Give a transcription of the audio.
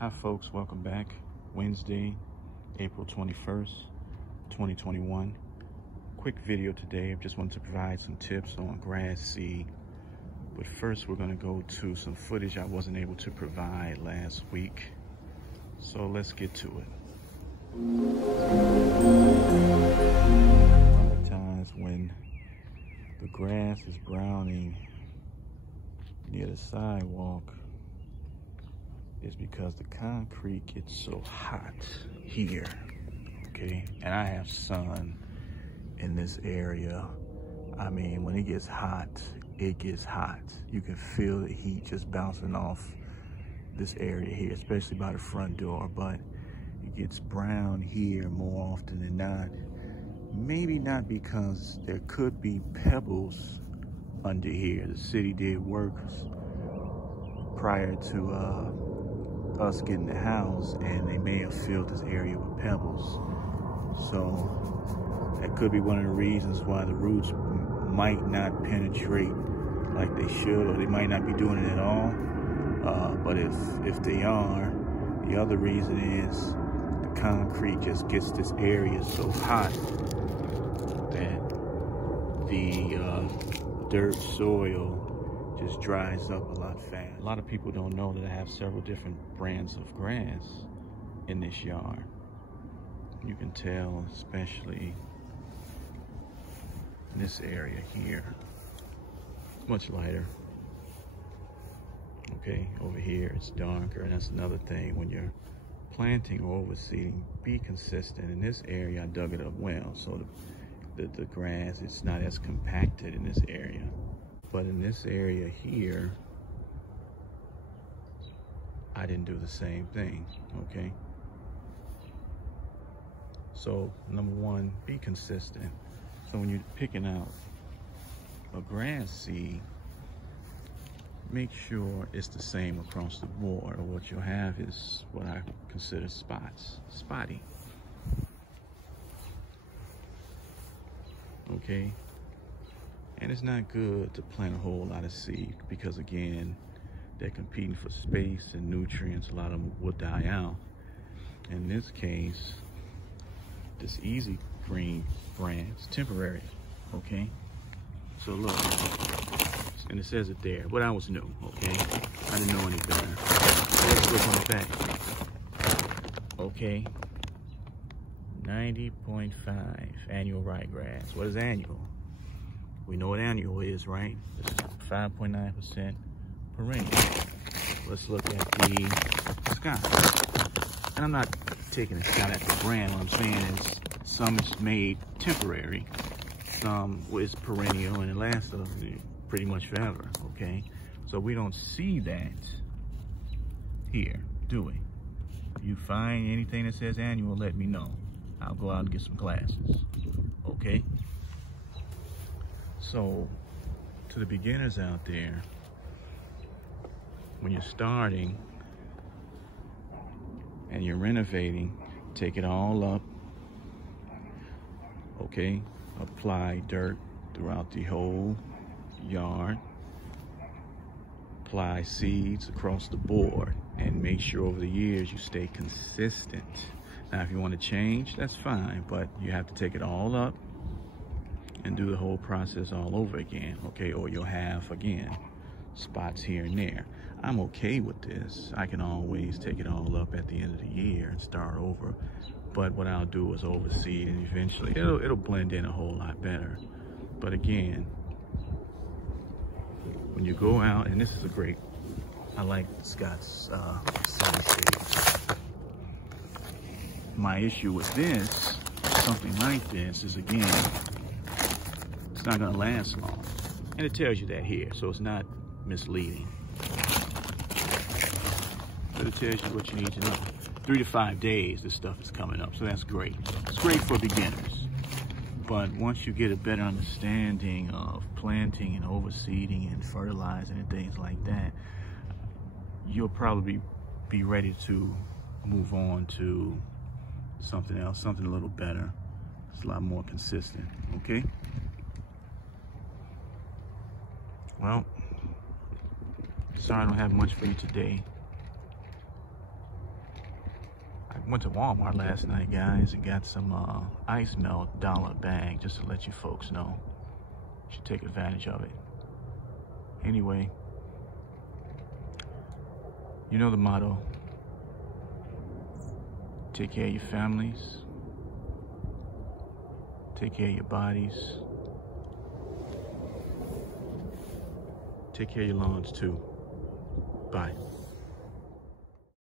Hi folks, welcome back. Wednesday, April 21st, 2021. Quick video today. I just wanted to provide some tips on grass seed. But first we're gonna go to some footage I wasn't able to provide last week. So let's get to it. A lot of times when the grass is browning near the sidewalk, is because the concrete gets so hot here, okay? And I have sun in this area. I mean, when it gets hot, it gets hot. You can feel the heat just bouncing off this area here, especially by the front door, but it gets brown here more often than not. Maybe not because there could be pebbles under here. The city did work prior to us getting the house, and they may have filled this area with pebbles. So that could be one of the reasons why the roots might not penetrate like they should, or they might not be doing it at all. But if they are, the other reason is the concrete just gets this area so hot that the dirt soil just dries up a lot fast. A lot of people don't know that I have several different brands of grass in this yard. You can tell, especially in this area here. It's much lighter. Okay, over here it's darker, and that's another thing. When you're planting or overseeding, be consistent. In this area, I dug it up well, so the grass is not as compacted in this area. But in this area here, I didn't do the same thing, okay? So, number one, be consistent. So when you're picking out a grass seed, make sure it's the same across the board, or what you'll have is what I consider spots, spotty. Okay? And it's not good to plant a whole lot of seed because, again, they're competing for space and nutrients. A lot of them will die out. In this case, this Easy Green brand is temporary, okay? So look, and it says it there, but I was new, okay? I didn't know any better. Let's look on the back. Okay, 90.5 annual ryegrass. What is annual? We know what annual is, right? This is 5.9% perennial. Let's look at the Scott. And I'm not taking a shot at the brand. What I'm saying is some is made temporary, some is perennial, and it lasts pretty much forever, okay? So we don't see that here, do we? If you find anything that says annual, let me know. I'll go out and get some glasses, okay? So, to the beginners out there, when you're starting and you're renovating, take it all up, okay? Apply dirt throughout the whole yard. Apply seeds across the board, and make sure over the years you stay consistent. Now, if you want to change, that's fine, but you have to take it all up and do the whole process all over again, okay? Or you'll have, again, spots here and there. I'm okay with this. I can always take it all up at the end of the year and start over. But what I'll do is overseed, and eventually it'll blend in a whole lot better. But again, when you go out, and this is a great, I like Scott's sunny shades. My issue with this, something like this, is again, it's not gonna last long. And it tells you that here, so it's not misleading. But it tells you what you need to know. 3 to 5 days, this stuff is coming up, so that's great. It's great for beginners. But once you get a better understanding of planting and overseeding and fertilizing and things like that, you'll probably be ready to move on to something else, something a little better. It's a lot more consistent, okay? Well, sorry I don't have much for you today. Went to Walmart last night, guys, and got some ice melt dollar bag, just to let you folks know. You should take advantage of it. Anyway, you know the motto. Take care of your families. Take care of your bodies. Take care of your lawns too. Bye.